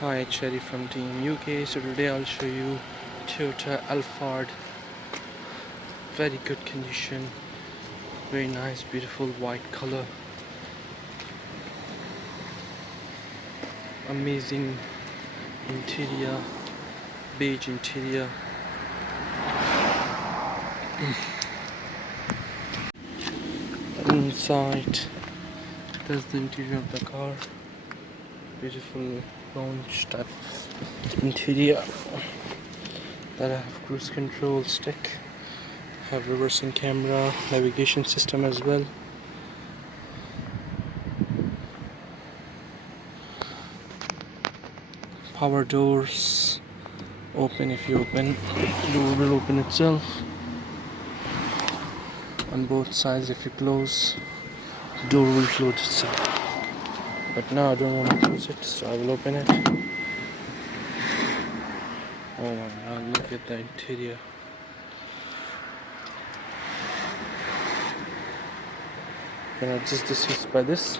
Hi, Cherry from Team UK. So today I'll show you Toyota Alphard. Very good condition, very nice, beautiful white color, amazing interior, beige interior. Inside, that's the interior of the car. Beautiful lounge type of interior. That I have cruise control stick, have reversing camera, navigation system as well. Power doors, open if you open, door will open itself. On both sides, if you close, the door will close itself. But now I don't want to close it, so I will open it. Oh my god, look at the interior. You can adjust the seats by this.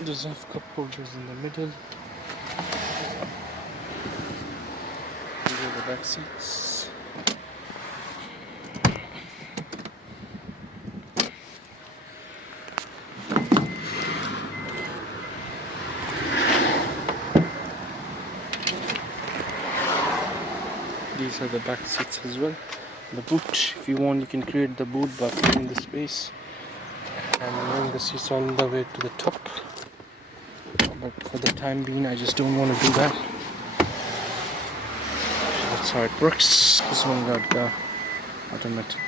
It does have cup holders in the middle. These are the back seats. These are the back seats as well. The boot, if you want, you can create the boot by filling the space and moving the seats all the way to the top. But for the time being, I just don't want to do that. So that's how it works. This one got the automatic